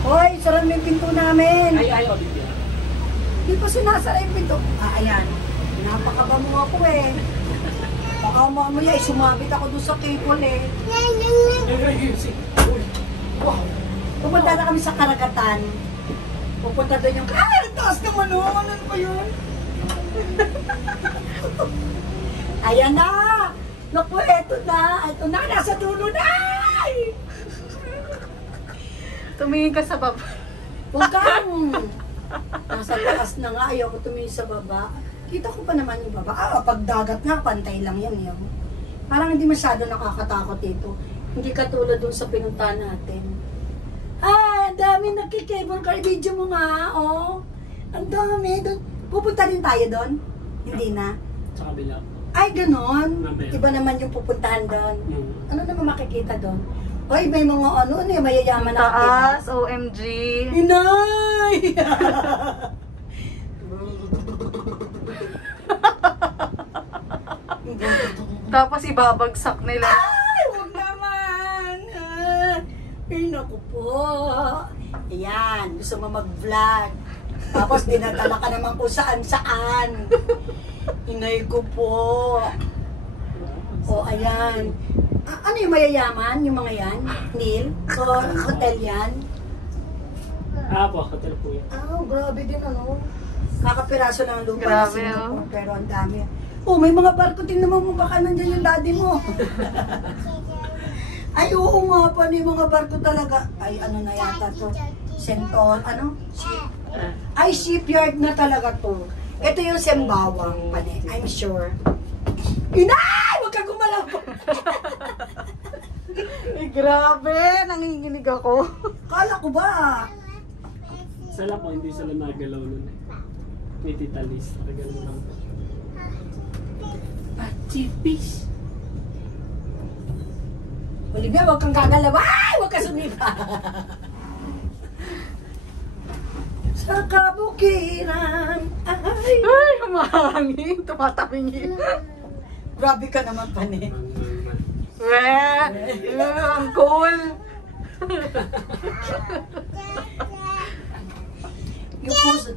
Hoy, sarang mo yung pinto namin. Ay, ayaw dito. Hindi pa sinasara yung pinto. Ayan. Napakaba mo ako eh. Baka mamaya sumabit ako doon sa cable eh. Wow. Pupunta na kami sa karagatan. Pupunta doon yung, ang taas naman o. Ano ba yun? Ayan na. Naku, eto na. Eto na, nasa dulo na. Tumingin ka sa baba. Huwag kang. Nasa taas na nga. Ayaw ko tumingin sa baba. Kita ko pa naman yung baba. Pag dagat nga, pantay lang yan. Yun. Parang hindi masyado nakakatakot dito. Hindi katulad dun sa pinuntahan natin. Ang dami nagki-cable car. Video mo nga, oh. Ang dami. Pupunta din tayo doon? Hindi na. Sa kabila. Ay, ganon. Iba naman yung pupuntahan doon. Ano naman makikita doon? Hoy, may mga ano eh, mayayaman na Taas, OMG. Inay! Tapos ibabagsak nila. Ay, huwag naman! Ay, naku po. Ayan, gusto mo mag-vlog. Tapos dinadala ka naman kung saan-saan. Inay ko po. O, ayan. Ano yung mayayaman? Yung mga yan? Neil? O, hotel yan? Po, hotel po yan. Grabe din ano. Kakapiraso lang ang lupa Grabe, sa Singapore, oh. pero ang dami. May mga barko. Tingnan mo baka nandyan yung daddy mo. Ay, oo nga pa, yung mga barko talaga. Ay, ano na yata to? Sentol, ano? Ay, shipyard na talaga to. Ito yung Sembawang, pane. I'm sure. Inay! Huwag ka gumalaw po. Grabe, nanginginig ako. Kala ko ba? Sala po, hindi sila nagalaw nun. May titalis. Tagalan lang po. Patipis. Olivia, huwag kang gagalaw. Ay! Huwag ka sumipa. Sa kabukiran. Ay! Ay, humahangin. Tumatamingin. Grabe ka naman, pane. Ang cool. Yung puso,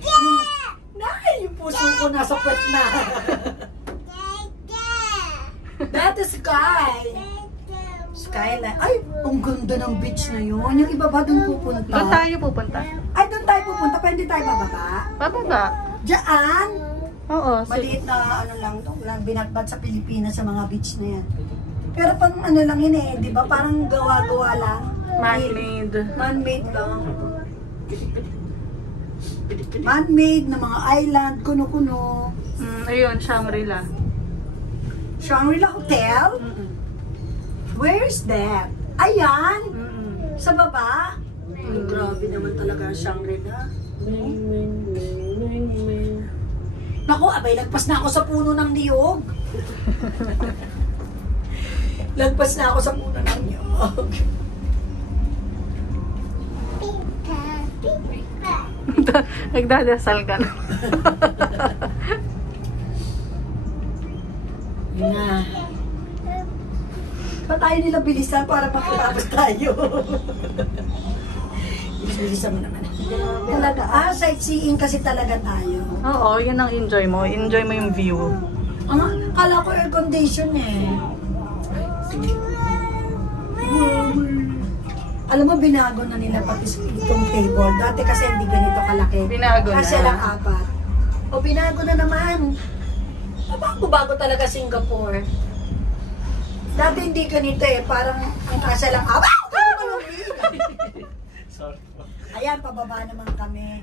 yung puso ko nasa puwet na. That is sky. Skyline. Ay, ang ganda ng beach na yun. Yung iba ba doon pupunta? Doon tayo pupunta. Ay, doon tayo pupunta. Pwede tayo bababa? Bababa. Diyan? Oo. Maliit na ano lang to. Lang binatbat sa Pilipinas sa mga beach na yan. Pero pang ano lang yun eh. Di ba? Parang gawa-gawa lang. Man-made. Man-made lang. Man-made na mga island, kuno-kuno. Ayun, Shangri-La. Shangri-La Hotel? Where is that? Ayan! Sa baba? Grabe naman talaga ang Shangri-La. Naku, abay, lagpas na ako sa puno ng niyog. Lagpas na ako sa puno ng niyog. Nagdadasal ka na. Yun na. Pa tayo nila bilisan para makatapos tayo. Bilisan mo naman. Talaga, sightseeing kasi talaga tayo. Oo, yun ang enjoy mo. Enjoy mo yung view. Kala ko air condition eh. Alam mo, binago na nila pati itong table. Dati kasi hindi ganito kalaki. Binago na. Kasi lang apat. O, binago na naman. Bago talaga Singapore. Dati hindi ganito eh. Parang ang kasya lang apat. Sorry po. Ayan, pababa naman kami.